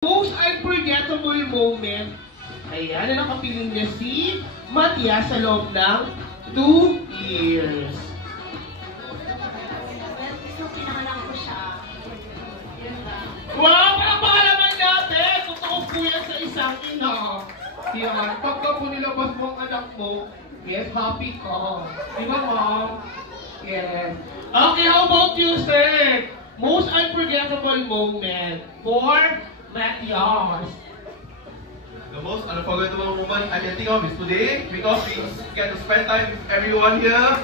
Most unforgettable moment, ayan, na nakapiling niya si Matias sa loob ng 2 years. So, pinanganak ko siya. Wow! Pakapalaman natin! Totoo po yan sa isang ina. Di naman, pagka po nilabas mo ang anak mo, yes, happy ka. Di ba, ma'am? Yes. Okay, how about you, sir? Most unforgettable moment for Matias. The most unforgettable moment I can think of is today because we get to spend time with everyone here.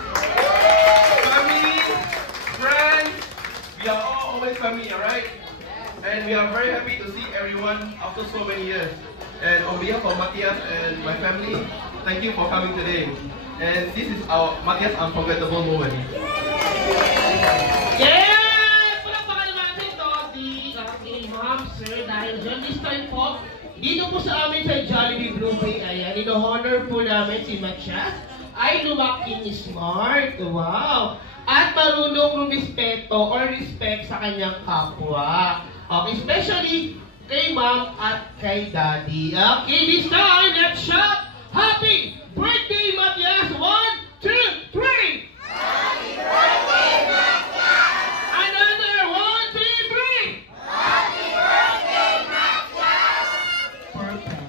Family, friends, we are all always family, alright? And we are very happy to see everyone after so many years. And on behalf of Matias and my family, thank you for coming today. And this is our Matias unforgettable moment. Yes! Palakpakan naman ito di ma'am, sir, dahil dyan this time po, dito po sa amin sa Jollibee Blue Bay, ayan, ino-honor po namin si Matias ay lumaking smart, wow! At marunong rumispeto or respect sa kanyang kapwa. Okay, especially kay ma'am at kay daddy. Okay, this time, let's shout, Happy Birthday, Matias! 1, 2, 3! Happy birthday, Matias! Another 1, 2, 3! Happy birthday, Matias! Perfect.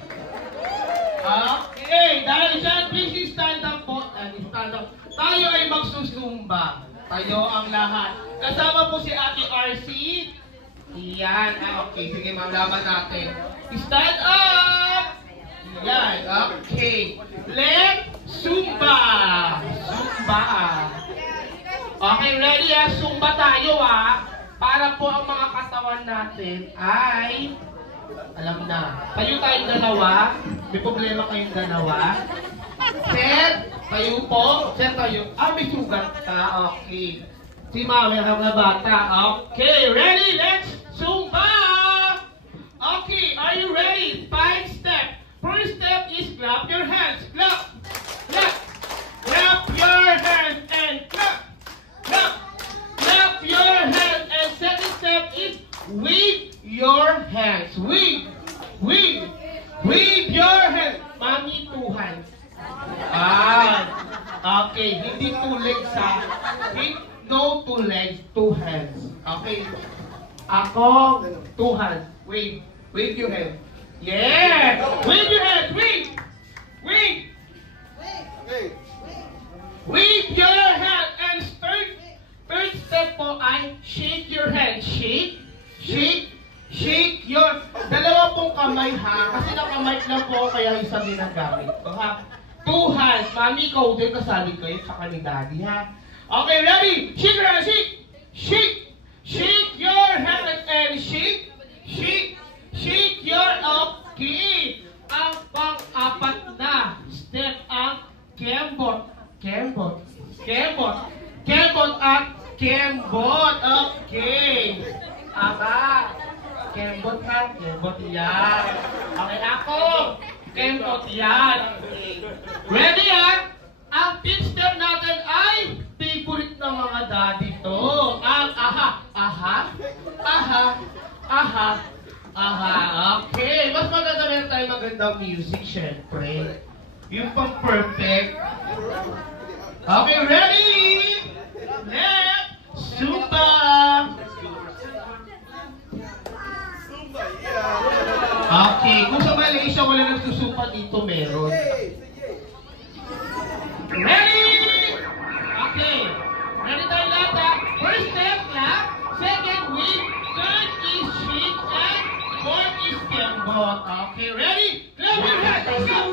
Okay, dahil dyan, please stand up po. Stand up. Tayo ay magsusumba. Tayo ang lahat. Kasama po si Ate RC. Yan. Okay, sige ma'am, laban natin. Stand up! Yan. Okay. Let's Zumba! Zumba! Okay, ready ha? Zumba tayo ha? Para po ang mga katawan natin ay alam na. Tayo tayong dalawa. May problema kayong dalawa. Sir, tayo po. Sir, tayo. May sugat ka. Okay. Si mami ang mga bata. Okay, ready? Let's Zumba! Okay, are you ready? 5 steps. First step is clap your hands. Clap! Clap! Clap your hands and clap! Clap! Clap your hands. And second step is wave your hands. Wave! Wave! Wave your hands. Mami, 2 hands. Okay. Hindi 2 legs ha. No 2 legs, 2 hands. Okay. Ako, 2 hands. Wave. Wave your hand. Yeah! Wave your hand. Wave! Wave! Wave your hand. And third step po ay shake your hand. Shake. Shake. Shake your... Dalawa pong kamay ha. Kasi nakamay lang po kaya isa ginagamit ko ha. 2 hands. Mami, ikaw din kasali kayo sa ni daddy ha. Okay, ready? Shake your hand. Shake. Shake. Shake your hand and shake. Shake. Shake your... Okay. Ang pang-apat na step ang kembot. Kembot. Kembot. Kembot at kembot. Okay. Aba. Kembot ha. Kembot yan. Okay, ako. Kembot yan. Ready ha? Ang fifth step natin ay favorite ng mga daddy to. Ang aha. Aha. Aha. Aha. Aha. Okay. Mas maganda meron tayo magandang music, syempre. Yung pang perfect. Okay, ready? Let's Zumba! Okay, kung sa Malaysia wala nagsusupa dito, meron. Ready? Okay. Ready tayo lahat ha? First step, clap. Second, wave. Third is shake. And fourth is kembot. Okay, ready? Clap your hands. Let's go.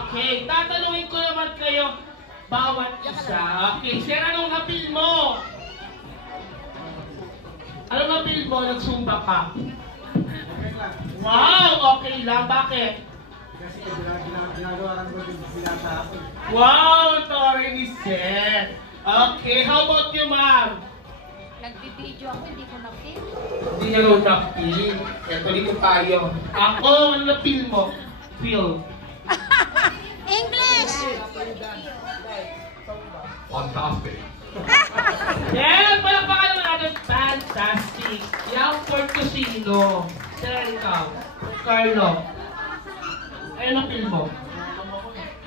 Okay, tatanungin ko naman kayo bawat isa. Okay, sir, anong napil mo? Anong napil mo? Nagsumba ka? Wow, okay lang. Bakit? Kasi ginagawa ko din binata ako. Wow, sorry ni sir. Okay, how about you, ma'am? Nagbibideo ako, hindi ko na-feel. Hindi niya raw na-feel. Kaya tuloy ko tayo. Ako, ano na-feel mo? Feel. English! Fantastic. Yeah, palakpakan naman natin. Fantastic. Yung for Kusino. Sir, ikaw. Carlo. Ano na-feel mo?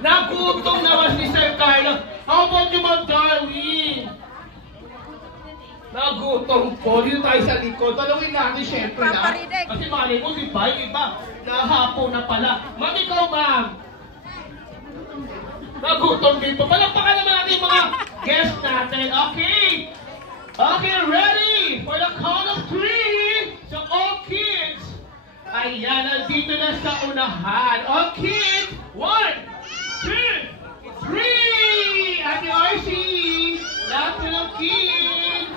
Nagutom naman si Sir Carlo. How about you, Ma'am Darwin? Nagutom po. Dito tayo sa likod. Tanungin natin, syempre na. Kasi mali mo, di ba? Yung iba, nahapo na pala. Ma'am, ikaw, ma'am. Nagutom din po. Palakpakan naman natin yung mga guests natin. Okay. Okay, ready? For the count of 3. So, all kids. Ayan, nandito na sa unahan. All kids. 1, 2, 3. Ate RC. Lahat ko ng kids.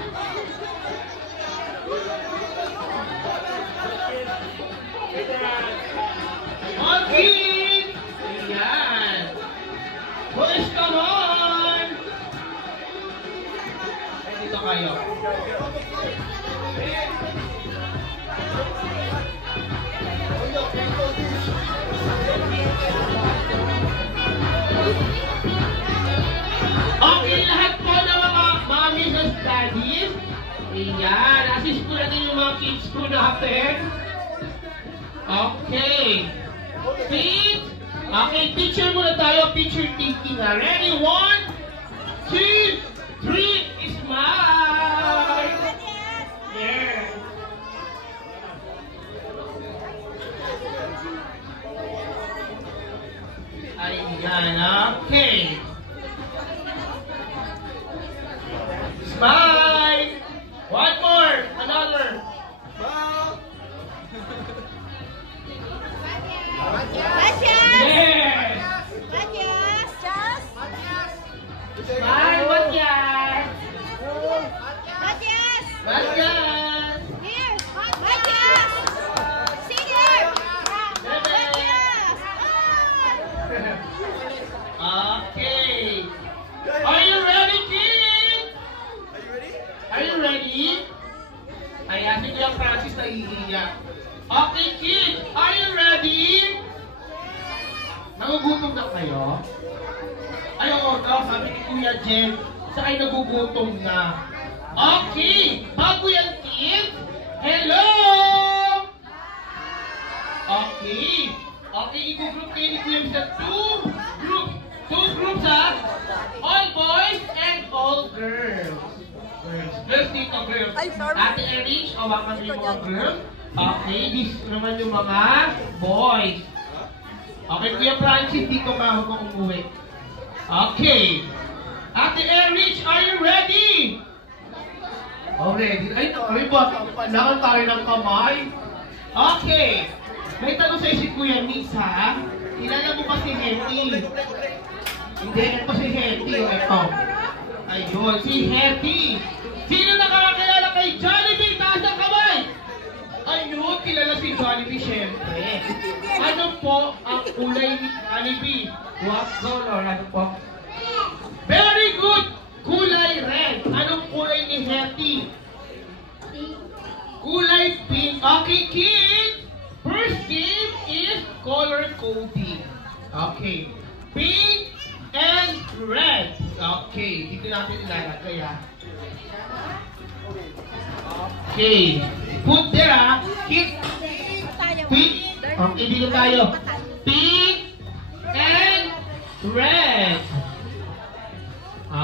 All kids. Ayan. Boys, come on. Dito kayo. Okay, lahat po ng mga mommies and daddies. Ayan, assist ko natin yung mga kids po natin. Okay. Feet. Okay, picture muna tayo. Picture taking na. Ready? 1, 2, 3. Smile. Yeah. Ayan, okay. Smile. One more. Another. Yes. Smile, Matias. Matias. Okay. Are you ready, kids? Are you ready? Ayan, si Kuya Francis na iiyak. Okay, kids. Are you ready? Nagugutom na kayo? Ay, oo, sabi ni Kuya Jen, sa ay nagugutom na. Okay, bago yan, kids. Hello! Okay. Okay, i-group kayo ni Kuya sa two groups, ha? All boys and all girls. Girls dito, girls. Ate Erich, hawakan niyo yung mga girls. Okay, this naman yung mga boys. Okay, Kuya Francis, dito ka ako umuwi. Okay. Ate Erich, are you ready? Oh, ready? Ay, bata pa. Nakan tayo ng kamay. Okay. May tanong sa'yo si Kuya Nix, ha? Kilala mo ba si Hetty? Hindi, ito si Hetty. Ito. Ayun, si Hetty. Sino nakakakilala kay Jollibee? Taas ang kamay! Ayun, kilala si Jollibee, syempre. Ano po ang kulay ni Jollibee? What color? Ano po? Very good! Kulay red. Anong kulay ni Hetty? Kulay pink. Okay, kids! First game is color coding. Okay. Pink and red. Okay. Dito natin ilalagay, ha? Okay. Put there, ha? Kids. Pink. Okay, dito tayo. Pink and red.